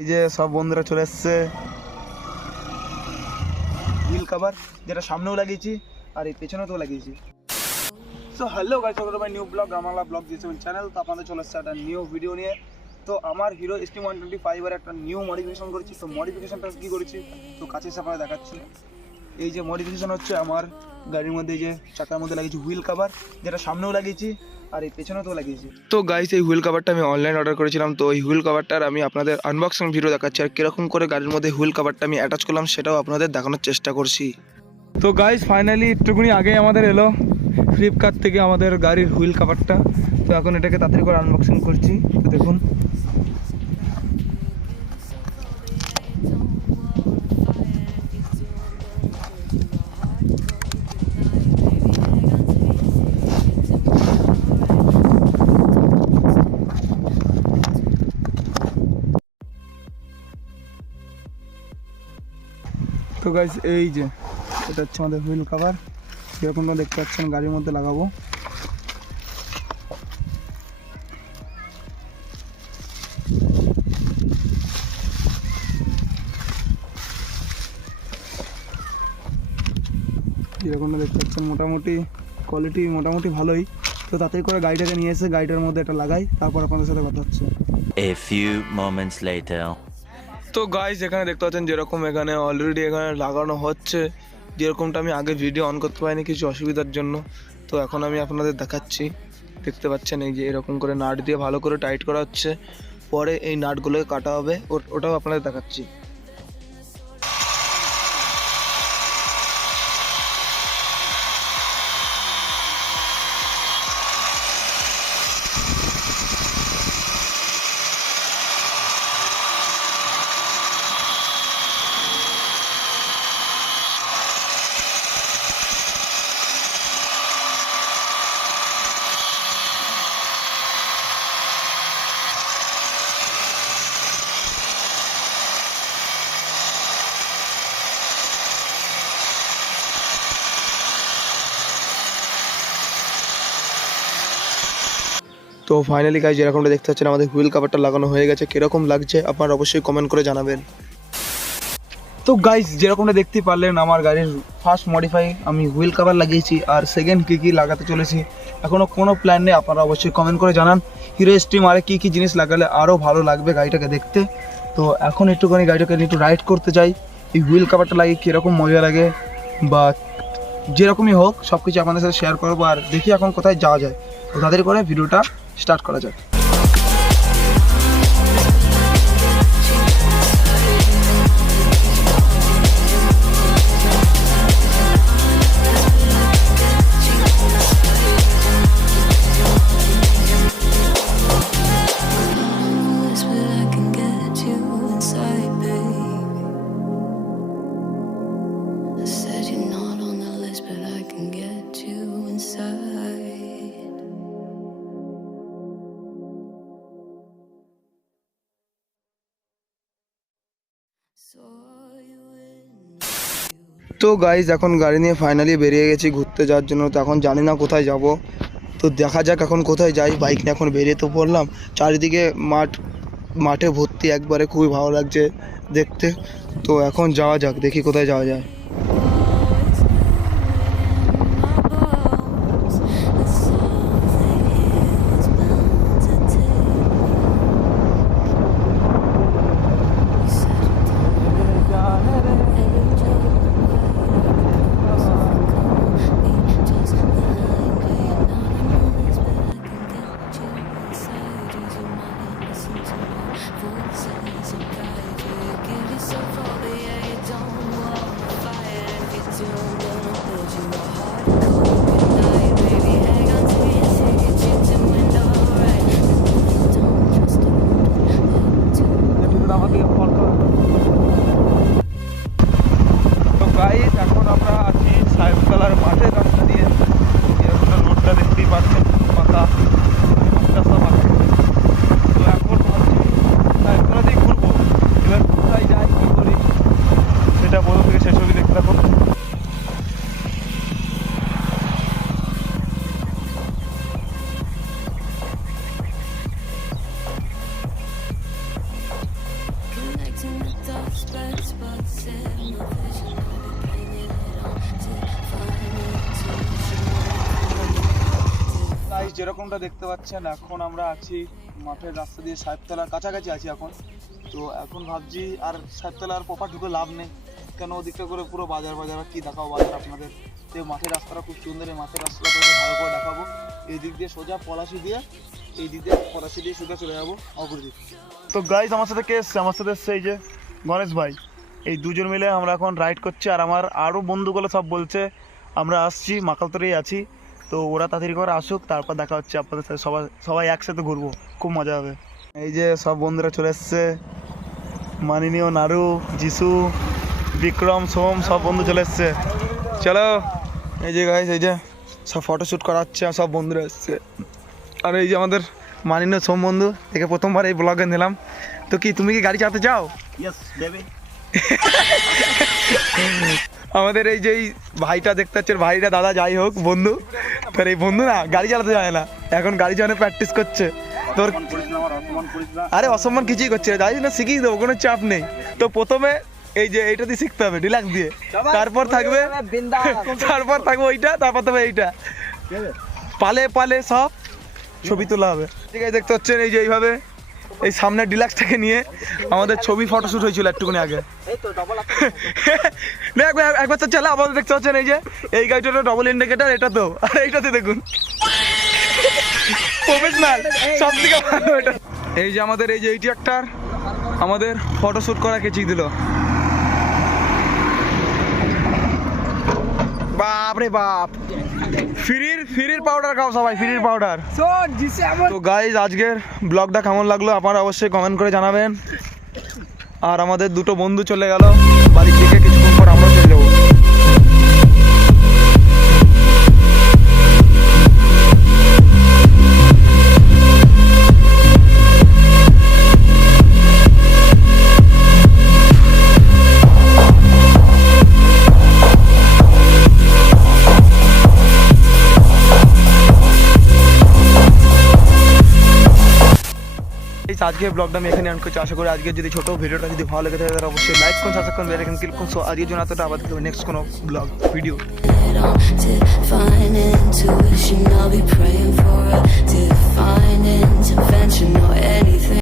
এই যে সব বন্ধুরা চলে এসছে হুইল কভার, যেটা সামনেও লাগিয়েছি আর এই পেছনেও লাগিয়েছি। So hello guys, welcome to my new blog Ramala blog GSM channel. তো আপনাদের চলে এসছে একটা নিউ ভিডিও নিয়ে। তো আমার হিরো এসটি 125 এর একটা নিউ মডিফিকেশন করেছি। তো মডিফিকেশনটা কী করেছি তো কাছে এসে আপনাদের দেখাচ্ছি। এই যে মডিফিকেশন হচ্ছে আমার গাড়ির মধ্যে এই যে চাকার মধ্যে লাগিয়েছি হুইল কভার, যেটা সামনেও লাগিয়েছি আর এই পেছনেও লাগিয়েছি। তো গাইস, এই হুইল কভারটা আমি অনলাইন অর্ডার করেছিলাম। তো এই হুইল কভারটার আমি আপনাদের আনবক্সিং ভিডিও দেখাচ্ছি, আর কীরকম করে গাড়ির মধ্যে হুইল কভারটা আমি অ্যাটাচ করলাম সেটাও আপনাদের দেখানোর চেষ্টা করছি। তো গাইস, ফাইনালি একটুখানি আগেই আমাদের এলো ফ্লিপকার্ট থেকে আমাদের গাড়ির হুইল কভারটা। তো এখন এটাকে তাড়াতাড়ি করে আনবক্সিং করছি। তো দেখুন, তো গাইস এই যে এটা হচ্ছে আমাদের হুইল কভার, যেরকমটা দেখতে পাচ্ছেন গাড়ির মধ্যে লাগাবো। যেরকমটা দেখতে পাচ্ছেন মোটামুটি কোয়ালিটি মোটামুটি ভালোই। তো তাড়াতাড়ি করে গাড়িটাকে নিয়ে এসে গাড়িটার মধ্যে এটা লাগাই, তারপর আপনাদের সাথে কথা হচ্ছে। A few moments later. তো গাইস, এখানে দেখতে পাচ্ছেন যেরকম এখানে অলরেডি এখানে লাগানো হচ্ছে, যেরকমটা আমি আগে ভিডিও অন করতে পারিনি কিছু অসুবিধার জন্য। তো এখন আমি আপনাদের দেখাচ্ছি। দেখতে পাচ্ছেন এই যে এরকম করে নাট দিয়ে ভালো করে টাইট করা হচ্ছে, পরে এই নাটগুলোকে কাটা হবে, ওটাও আপনাদের দেখাচ্ছি। তো ফাইনালি গাইস, যেরকমটা দেখতে পাচ্ছেন আমাদের হুইল কভারটা লাগানো হয়ে গেছে। কীরকম লাগছে আপনারা অবশ্যই কমেন্ট করে জানাবেন। তো গাইস, যেরকমটা দেখতে পারলেন আমার গাড়ির ফার্স্ট মডিফাই আমি হুইল কভার লাগিয়েছি, আর সেকেন্ড কী কী লাগাতে চলেছি এখনও কোনো প্ল্যান নেই। আপনারা অবশ্যই কমেন্ট করে জানান হিরো এক্সট্রিম আরে কী কী জিনিস লাগালে আরও ভালো লাগবে গাড়িটাকে দেখতে। তো এখন একটুখানি গাড়িটাকে একটু রাইড করতে চাই, এই হুইল কভারটা লাগিয়ে কীরকম মজা লাগে বা যেরকমই হোক সব কিছু আপনাদের সাথে শেয়ার করবো। আর দেখি এখন কোথায় যাওয়া যায়। তো তাদের করে ভিডিওটা স্টার্ট করা যাক। তো গাইজ, এখন গাড়ি নিয়ে ফাইনালি বেরিয়ে গেছি ঘুরতে যাওয়ার জন্য। তো এখন জানি না কোথায় যাব, তো দেখা যাক এখন কোথায় যাই। বাইক নিয়ে এখন বেরিয়ে তো পড়লাম, চারিদিকে মাঠে ভর্তি, একবারে খুবই ভালো লাগছে দেখতে। তো এখন যাওয়া যাক, দেখি কোথায় যাওয়া যায়। গাইস যেরকমটা দেখতে পাচ্ছেন এখন আমরা আছি মাঠের রাস্তা দিয়ে সাহেবতলার কাছাকাছি আছি এখন। তো এখন ভাবছি আর সাহেবতলার প্রপার ঢুকে লাভ নেই, কেন ওদিকটা করে পুরো বাজার বাজার আর কি দেখাবো বাজার আপনাদের। তো এই মাঠের রাস্তাটা খুব সুন্দর, এই মাঠের রাস্তাটা আপনাদের ভালো করে দেখাবো। এই দিক দিয়ে সোজা পলাশি দিয়ে, এই দিক দিয়ে পলাশি দিয়ে সোজা চলে যাবো অপরদিক। তো গাইস আমার সাথে কে এসছে? আমার সাথে এসছে এই যে গণেশ ভাই। এই দুজন মিলে আমরা এখন রাইড করছি, আর আমার আরও বন্ধুগুলো সব বলছে আমরা আসছি, মাকালতরেই আছি। তো ওরা তাড়াতাড়ি করে আসুক, তারপর দেখা হচ্ছে আপনাদের সাথে। সবাই একসাথে ঘুরবো, খুব মজা হবে। এই যে সব বন্ধুরা চলে এসছে, মানিনীয়, নারু, যিশু, বিক্রম, সোম, সব বন্ধু চলে এসছে। চলো এই যে গাইস, এই যে সব ফটোশ্যুট করা হচ্ছে, সব বন্ধুরা এসছে। আর এই যে আমাদের মানিনীয় সোম বন্ধু, একে প্রথমবার এই ব্লগে নিলাম। তো কি তুমি কি গাড়ি চালাতে চাও? Yes baby. আমাদের এই যে ভাইটা দেখতে পাচ্ছেন, ভাইটা দাদা যাই হোক বন্ধু, তোর এই বন্ধু না গাড়ি চালাতে যায় না, এখন গাড়ি চালানো প্র্যাকটিস করছে। তোর আরে অসম্মান কিছুই করছে, যাই না শিখিয়ে দেবো, কোনো চাপ নেই। তো প্রথমে এই যে এইটা দিয়ে শিখতে হবে, রিল্যাক্স দিয়ে, তারপর থাকবে ওইটা, তারপর তবে এইটা, পালে পালে সব ছবি তোলা হবে। ঠিক আছে, দেখতে পাচ্ছেন এই যে এইভাবে এই সামনে ডিলাক্সটাকে নিয়ে আমাদের ছবি ফটোশ্যুট হয়েছিল একটুখানি আগে। একবার তো চলে আমাদের দেখতে পাচ্ছেন এই যে এই গাড়িটা ডবল ইন্ডিকেটার, এটা তো, আর এইটাতে দেখুন প্রফেশনাল সব থেকে ভালো এটা। এই যে আমাদের এই যে এইটি একটার আমাদের ফটোশ্যুট করা কেচি দিল। বাপ রে বাপ, ফ্রির পাউডার খাও সবাই, ফ্রির পাউডার। তো গাইজ আজকের ব্লগটা কেমন লাগলো আপনারা অবশ্যই কমেন্ট করে জানাবেন। আর আমাদের দুটো বন্ধু চলে গেল বাড়ির দিকে, কিছুক্ষণ পর আমরা চলে যাবো। আজকে ব্লগটা আমি এখানে এন্ড করছি। আশা করি আজকে যদি ছোট ভিডিওটা যদি ভালো লেগে থাকে তাহলে অবশ্যই লাইক করুন, সাবস্ক্রাইব করুন, বেল আইকন ক্লিক করুন। সো আজকের জন্য এতটা, আবার দেখব নেক্সট কোনো blog video. Divine intuition, I'll be praying for a divine intervention or anything.